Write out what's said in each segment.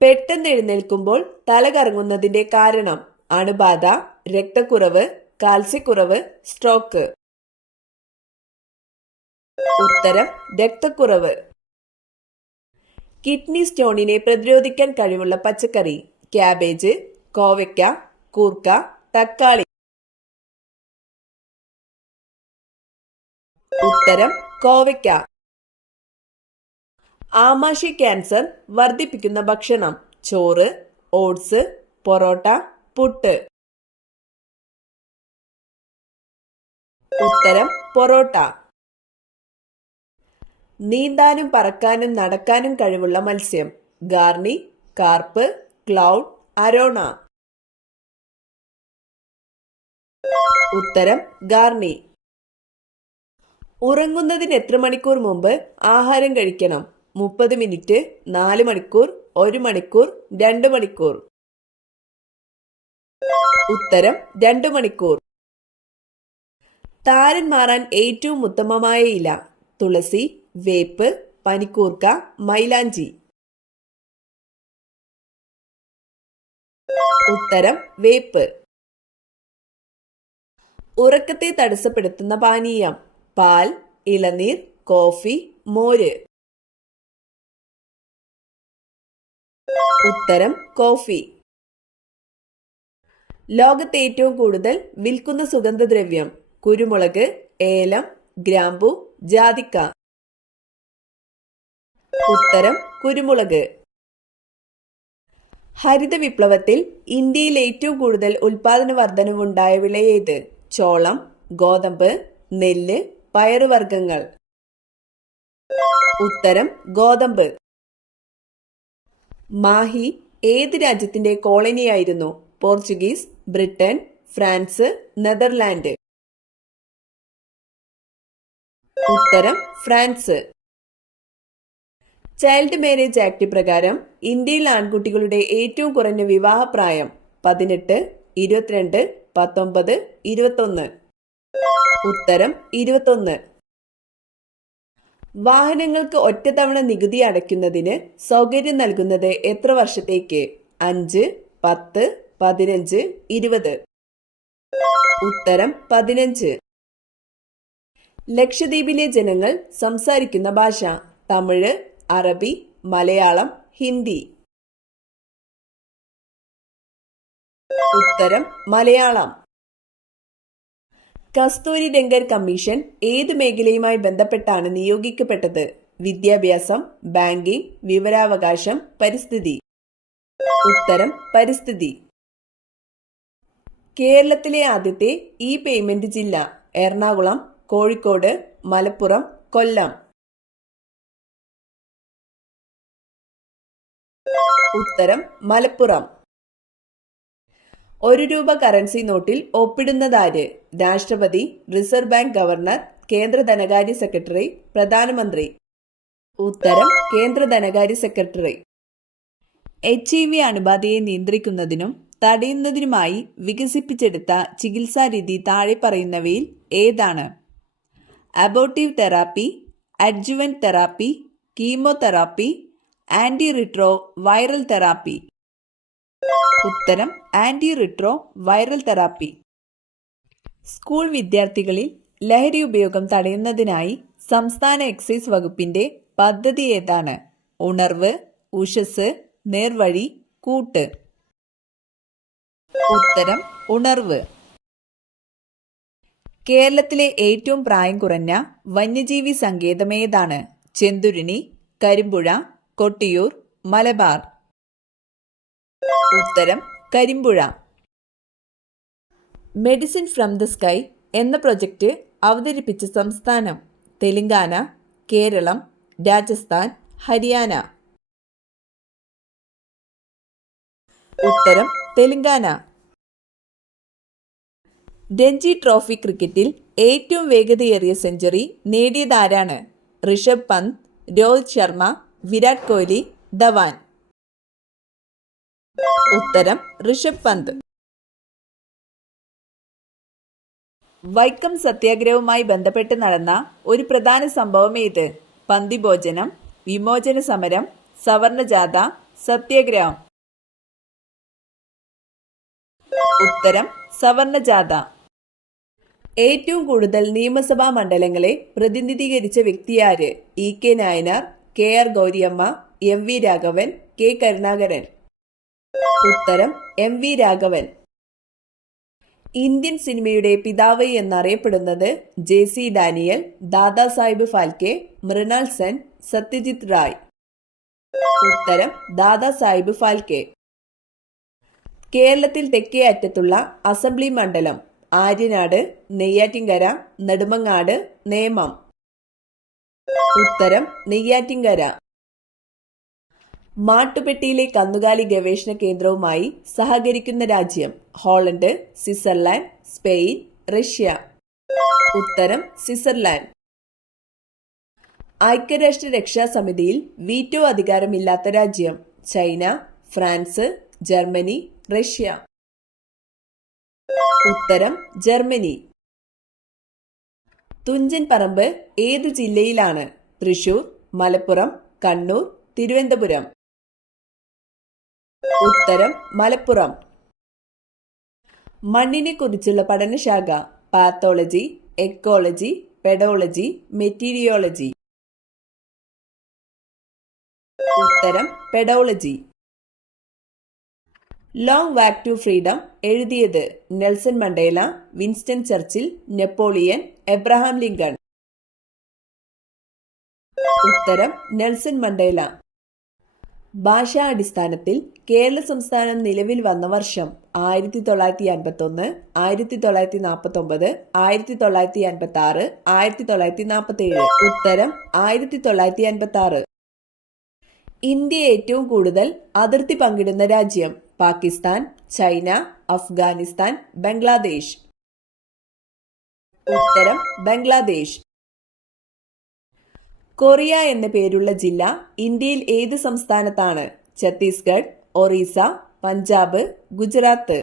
പെട്ടെന്ന് എഴുന്നേൽക്കുമ്പോൾ തല കറങ്ങുന്നതിന്റെ കാരണം: അണുബാധ, രക്തക്കുറവ്, കാൽസ്യക്കുറവ്, സ്ട്രോക്ക്. ഉത്തരം രക്തക്കുറവ്. കിഡ്നി സ്റ്റോണിനെ പ്രതിരോധിക്കാൻ കഴിവുള്ള പച്ചക്കറി: ക്യാബേജ്, കോവയ്ക്ക, കൂർക്ക, തക്കാളി. ഉത്തരം കോവയ്ക്ക. ആമാശയ ക്യാൻസർ വർദ്ധിപ്പിക്കുന്ന ഭക്ഷണം: ചോറ്, ഓട്സ്, പൊറോട്ട, പുട്ട്. ഉത്തരം പൊറോട്ട. നീന്താനും പറക്കാനും നടക്കാനും കഴിവുള്ള മത്സ്യം: ഗാർണി, കാർപ്പ്, ക്ലൗൺ, അരോണ. ഉത്തരം ഗാർണി. ഉറങ്ങുന്നതിന് എത്ര മണിക്കൂർ മുമ്പ് ആഹാരം കഴിക്കണം? 30 മിനിറ്റ്, 4 മണിക്കൂർ, 1 മണിക്കൂർ, 2 മണിക്കൂർ. ഉത്തരം 2 മണിക്കൂർ. താരൻ മാറാൻ ഏറ്റവും ഉത്തമമായ ഇല: തുളസി, വേപ്പ്, പനിക്കൂർക്ക, മൈലാഞ്ചി. ഉത്തരം വേപ്പ്. ഉറക്കത്തെ തടസ്സപ്പെടുത്തുന്ന പാനീയം: പാൽ, ഇളനീർ, കോഫി, മോര്. ഉത്തരം കോഫി. ലോകത്ത് ഏറ്റവും കൂടുതൽ വിൽക്കുന്ന സുഗന്ധദ്രവ്യം: കുരുമുളക്, ഏലം, ഗ്രാമ്പു, ജാതിക്ക. ഉത്തരം കുരുമുളക്. ഹരിത വിപ്ലവത്തിൽ ഇന്ത്യയിൽ ഏറ്റവും കൂടുതൽ ഉൽപാദന വർധനവുണ്ടായ വിളയേത്? ചോളം, ഗോതമ്പ്, നെല്ല്, പയറുവർഗ്ഗങ്ങൾ. ഉത്തരം ഗോതമ്പ്. മാഹി ഏത് രാജ്യത്തിന്റെ കോളനിയായിരുന്നു? Portuguese, Britain, France, Netherland. ഉത്തരം ഫ്രാൻസ്. ചൈൽഡ് മാരേജ് ആക്ട് പ്രകാരം ഇന്ത്യയിൽ ആൺകുട്ടികളുടെ ഏറ്റവും കുറഞ്ഞ വിവാഹപ്രായം: 18, 22, 19, 21. ഉത്തരം 21. വാഹനങ്ങൾക്ക് ഒറ്റത്തവണ നികുതി അടയ്ക്കുന്നതിന് സൗകര്യം നൽകുന്നത് എത്ര വർഷത്തേക്ക്? 5, 10, 15, 20. ഉത്തരം 15. ലക്ഷദ്വീപിലെ ജനങ്ങൾ സംസാരിക്കുന്ന ഭാഷ: തമിഴ്, അറബി, മലയാളം, ഹിന്ദി. ഉത്തരം മലയാളം. കസ്തൂരി രംഗൻ കമ്മീഷൻ ഏത് മേഖലയുമായി ബന്ധപ്പെട്ടാണ് നിയോഗിക്കപ്പെട്ടത്? വിദ്യാഭ്യാസം, ബാങ്കിംഗ്, വിവരാവകാശം, പരിസ്ഥിതി. ഉത്തരം പരിസ്ഥിതി. കേരളത്തിലെ ആദ്യത്തെ ഇ പേയ്മെന്റ് ജില്ല: എറണാകുളം, കോഴിക്കോട്, മലപ്പുറം, കൊല്ലം. ഉത്തരം മലപ്പുറം. ₹1 കറൻസി നോട്ടിൽ ഒപ്പിടുന്നതാര്? രാഷ്ട്രപതി, റിസർവ് ബാങ്ക് ഗവർണർ, കേന്ദ്ര ധനകാര്യ സെക്രട്ടറി, പ്രധാനമന്ത്രി. ഉത്തരം കേന്ദ്ര ധനകാര്യ സെക്രട്ടറി. HIV അണുബാധയെ നിയന്ത്രിക്കുന്നതിനും തടയുന്നതിനുമായി വികസിപ്പിച്ചെടുത്ത ചികിത്സാരീതി താഴെ പറയുന്നവയിൽ ഏതാണ്? Abortive therapy, adjuvant therapy, chemotherapy, anti retro viral therapy. ഉത്തരം anti retro viral therapy. School വിദ്യാർത്ഥികളിൽ ലഹരി ഉപയോഗം തടയുന്നതിനായി സംസ്ഥാന എക്സൈസ് വകുപ്പിന്റെ പദ്ധതി ഏതാണ്? ഉണർവ്, ഉഷസ്, നേർവഴി, കൂട്ട്. ഉത്തരം ഉണർവ്. കേരളത്തിലെ ഏറ്റവും പ്രായം കുറഞ്ഞ വന്യജീവി സങ്കേതം ഏതാണ്? ചെന്തുരുണി, കരിമ്പുഴ, കൊട്ടിയൂർ, മലബാർ. ഉത്തരം Karimpuzha. Medicine from the sky എന്ന പ്രൊജക്റ്റ് അവതരിപ്പിച്ച സംസ്ഥാനം: തെലങ്കാന, കേരളം, രാജസ്ഥാൻ, ഹരിയാന. ഉത്തരം തെലങ്കാന. രഞ്ജി ട്രോഫി ക്രിക്കറ്റിൽ ഏറ്റവും വേഗതയേറിയ സെഞ്ചുറി നേടിയതാരാണ്? ഋഷഭ് പന്ത്, രോഹിത് ശർമ്മ, വിരാട് കോഹ്ലി, ധവാൻ. ഉത്തരം ഋഷഭ് പന്ത്. വൈക്കം സത്യാഗ്രഹവുമായി ബന്ധപ്പെട്ട് നടന്ന ഒരു പ്രധാന സംഭവം ഏത്? പന്തിഭോജനം, വിമോചന സമരം, സവർണജാഥ, സത്യാഗ്രഹം. ഉത്തരം സവർണജാഥ. ഏറ്റവും കൂടുതൽ നിയമസഭാ മണ്ഡലങ്ങളെ പ്രതിനിധീകരിച്ച വ്യക്തിയാര്? ഇ.കെ. നായനാർ, കെ.ആർ. ഗൗരിയമ്മ, എം.വി. രാഘവൻ, കെ. കരുണാകരൻ. ഉത്തരം എം.വി. രാഘവൻ. ഇന്ത്യൻ സിനിമയുടെ പിതാവ് എന്നറിയപ്പെടുന്നത് ജെ.സി. ഡാനിയൽ, ദാദാസാഹിബ് ഫാൽക്കെ, മൃണാൾ സെൻ, സത്യജിത് റായ്. ഉത്തരം ദാദാസാഹിബ് ഫാൽക്കെ. കേരളത്തിൽ തെക്കേ അറ്റത്തുള്ള അസംബ്ലി മണ്ഡലം? ആര്യനാട്, നെയ്യാറ്റിൻകര, നെടുമങ്ങാട്, നേമം. ഉത്തരം നെയ്യാറ്റിൻകര. മാട്ടുപ്പെട്ടിയിലെ കന്നുകാലി ഗവേഷണ കേന്ദ്രവുമായി സഹകരിക്കുന്ന രാജ്യം? Holland, Switzerland, Spain, Russia. ഉത്തരം സ്വിറ്റ്സർലാൻഡ്. ഐക്യരാഷ്ട്ര രക്ഷാ സമിതിയിൽ വീറ്റോ അധികാരമില്ലാത്ത രാജ്യം? China, France, Germany, Russia. ഉത്തരം ജർമ്മനി. തുഞ്ചൻ പറമ്പ് ഏതു ജില്ലയിലാണ്? തൃശൂർ, മലപ്പുറം, കണ്ണൂർ, തിരുവനന്തപുരം. ഉത്തരം മലപ്പുറം. മണ്ണിനെ കുറിച്ചുള്ള പഠനശാഖ? Pathology, ecology, pedology, meteorology. ഉത്തരം pedology. Long walk to freedom എഴുതിയത്? Nelson Mandela, Winston Churchill, Napoleon, Abraham Lincoln. ഉത്തരം നെൽസൺ മണ്ടേല. ഭാഷാ അടിസ്ഥാനത്തിൽ കേരള സംസ്ഥാനം നിലവിൽ വന്ന വർഷം? 1951, 1949, 1956, 1947. ഉത്തരം 1956. ഇന്ത്യ ഏറ്റവും കൂടുതൽ അതിർത്തി പങ്കിടുന്ന രാജ്യം? പാകിസ്ഥാൻ, ചൈന, അഫ്ഗാനിസ്ഥാൻ, ബംഗ്ലാദേശ്. ഉത്തരം ബംഗ്ലാദേശ്. കൊറിയ എന്ന പേരുള്ള ജില്ല ഇന്ത്യയിൽ ഏത് സംസ്ഥാനത്താണ്? ഛത്തീസ്ഗഡ്, ഒറീസ, പഞ്ചാബ്, ഗുജറാത്ത്.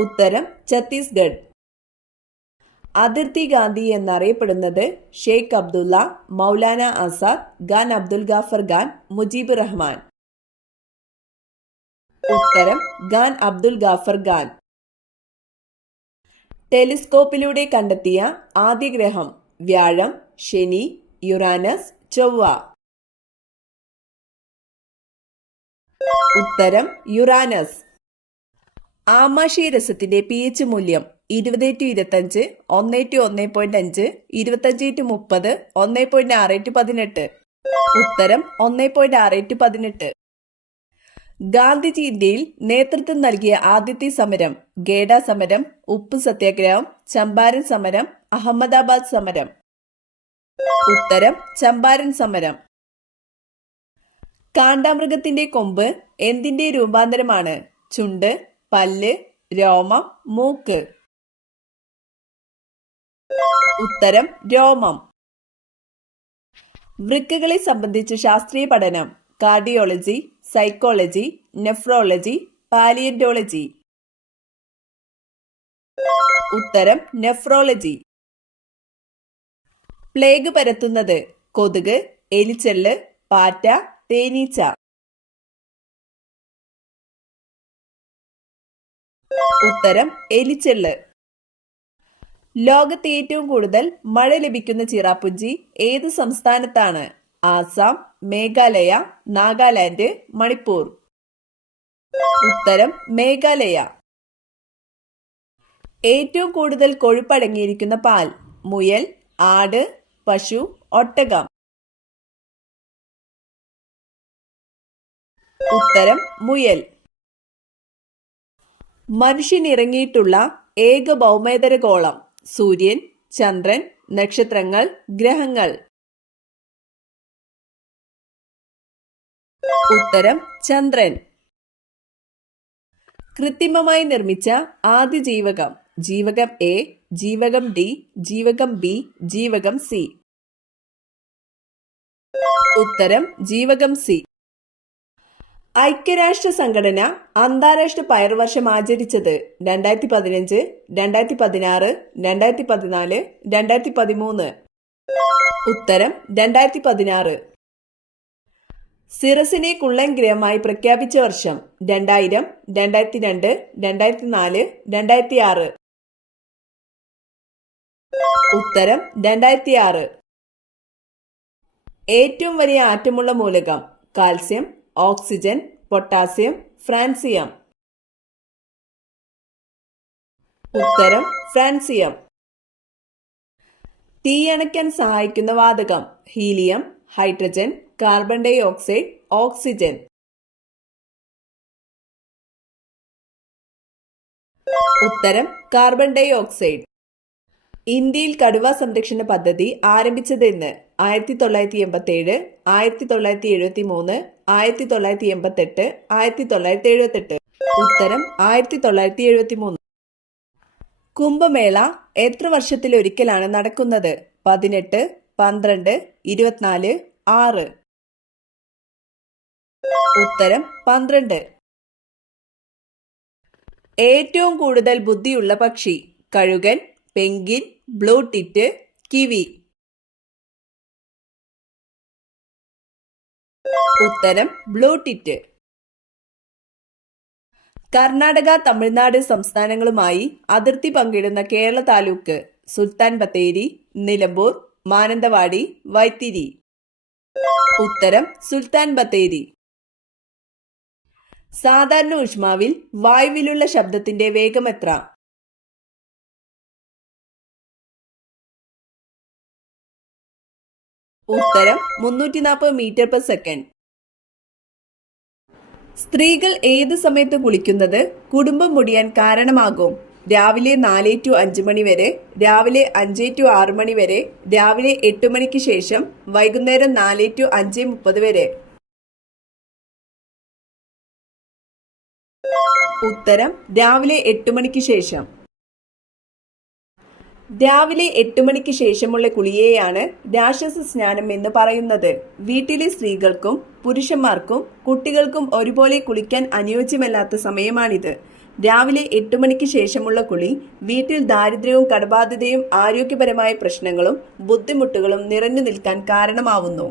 ഉത്തരം ഛത്തീസ്ഗഡ്. അതിർത്തി ഗാന്ധി എന്നറിയപ്പെടുന്നത്? ഷെയ്ഖ് അബ്ദുള്ള, മൗലാന ആസാദ്, ഖാൻ അബ്ദുൽ ഗാഫർ ഖാൻ, മുജീബ് റഹ്മാൻ. ഉത്തരം ഖാൻ അബ്ദുൽ ഗാഫർ ഖാൻ. ടെലിസ്കോപ്പിലൂടെ കണ്ടെത്തിയ ആദ്യ ഗ്രഹം? വ്യാഴം, ശനി, യുറാനസ്, ചൊവ്വ. ഉത്തരം യുറാനസ്. ആമാശയരസത്തിന്റെ pH മൂല്യം? 20:25, 1:1.5, 25:30, 1.6:18. ഉത്തരം 1.6:18. ഗാന്ധിജി ഇന്ത്യയിൽ നേതൃത്വം നൽകിയ ആദ്യത്തെ സമരം? ഗേഡ സമരം, ഉപ്പു സത്യാഗ്രഹം, ചമ്പാരൻ സമരം, അഹമ്മദാബാദ് സമരം. ഉത്തരം ചമ്പാരൻ സമരം. കാണ്ടാമൃഗത്തിന്റെ കൊമ്പ് എന്തിന്റെ രൂപാന്തരമാണ്? ചുണ്ട്, പല്ല്, രോമം, മൂക്ക്. ഉത്തരം രോമം. വൃക്കകളെ സംബന്ധിച്ച ശാസ്ത്രീയ പഠനം? Cardiology, psychology, nephrology, palaeontology. ഉത്തരം നെഫ്രോളജി. പ്ലേഗ് പരത്തുന്നത്? കൊതുക്, എലിച്ചെല്ല്, പാറ്റ, തേനീച്ച. ഉത്തരം എലിച്ചെല്ല്. ലോകത്ത് ഏറ്റവും കൂടുതൽ മഴ ലഭിക്കുന്ന ചിറാപ്പുഞ്ചി ഏത് സംസ്ഥാനത്താണ്? ആസാം, മേഘാലയ, നാഗാലാൻഡ്, മണിപ്പൂർ. ഉത്തരം മേഘാലയ. ഏറ്റവും കൂടുതൽ കൊഴുപ്പടങ്ങിയിരിക്കുന്ന പാൽ? മുയൽ, ആട്, പശു, ഒട്ടകം. ഉത്തരം മുയൽ. മനുഷ്യൻ ഇറങ്ങിയിട്ടുള്ള ഏക ഭൗമേതര ഗോളം? സൂര്യൻ, ചന്ദ്രൻ, നക്ഷത്രങ്ങൾ, ഗ്രഹങ്ങൾ. ഉത്തരം ചന്ദ്രൻ. കൃത്രിമമായി നിർമ്മിച്ച ആദ്യ ജീവകം? ജീവകം എ, ജീവകം ഡി, ജീവകം ബി, ജീവകം സി. ഉത്തരം ജീവകം സി. ഐക്യരാഷ്ട്ര സംഘടന അന്താരാഷ്ട്ര പയർവർഷം ആചരിച്ചത്? 2015, 2016, 2014, 2013. ഉത്തരം 2016. സിറസിനെ കുള്ളൻ ഗ്രഹമായി പ്രഖ്യാപിച്ച വർഷം 2000, 2002, 2004, 2006. ഉത്തരം 2006. ഏറ്റവും വലിയ ആറ്റമുള്ള മൂലകം കാൽസ്യം, ഓക്സിജൻ, പൊട്ടാസ്യം, ഫ്രാൻസിയം. ഉത്തരം ഫ്രാൻസിയം. തീയണയ്ക്കാൻ സഹായിക്കുന്ന വാതകം helium, hydrogen, carbon dioxide, ഓക്സിജൻ. ഉത്തരം കാർബൺ ഡൈ ഓക്സൈഡ്. ഇന്ത്യയിൽ കടുവ സംരക്ഷണ പദ്ധതി ആരംഭിച്ചതെന്ന് 1987, 1973, 1988, 1978. ഉത്തരം 1973. കുംഭമേള എത്ര വർഷത്തിലൊരിക്കലാണ് നടക്കുന്നത്? 18, 12, 24, 6. ഉത്തരം 12. ഏറ്റവും കൂടുതൽ ബുദ്ധിയുള്ള പക്ഷി കഴുകൻ, പെൻഗ്വിൻ, ബ്ലൂ ടിറ്റ്, കിവി. ഉത്തരം ബ്ലൂ ടിറ്റ്. കർണാടക, തമിഴ്നാട് സംസ്ഥാനങ്ങളുമായി അതിർത്തി പങ്കിടുന്ന കേരള താലൂക്ക് സുൽത്താൻ ബത്തേരി, നിലമ്പൂർ, മാനന്തവാടി, വൈത്തിരി. ഉത്തരം സുൽത്താൻ ബത്തേരി. സാധാരണ ഊഷ്മാവിൽ വായുവിലുള്ള ശബ്ദത്തിന്റെ വേഗം എത്ര? ഉത്തരം 340 മീറ്റർ പെർ സെക്കൻഡ്. സ്ത്രീകൾ ഏത് സമയത്ത് കുളിക്കുന്നത് കുടുംബം മുടിയാൻ കാരണമാകും? രാവിലെ 4 to 5 മണി വരെ, രാവിലെ 5 to 6 മണി വരെ, രാവിലെ 8 മണിക്ക് ശേഷം, വൈകുന്നേരം 4 to 5:30 വരെ. ഉത്തരം രാവിലെ 8 മണിക്ക് ശേഷം. രാവിലെ 8 മണിക്ക് ശേഷമുള്ള കുളിയെയാണ് രാക്ഷസ സ്നാനം എന്ന് പറയുന്നത്. വീട്ടിലെ സ്ത്രീകൾക്കും പുരുഷന്മാർക്കും കുട്ടികൾക്കും ഒരുപോലെ കുളിക്കാൻ അനുയോജ്യമല്ലാത്ത സമയമാണിത്. രാവിലെ 8 മണിക്ക് ശേഷമുള്ള കുളി വീട്ടിൽ ദാരിദ്ര്യവും കടബാധ്യതയും ആരോഗ്യപരമായ പ്രശ്നങ്ങളും ബുദ്ധിമുട്ടുകളും നിറഞ്ഞു നിൽക്കാൻ കാരണമാവുന്നു.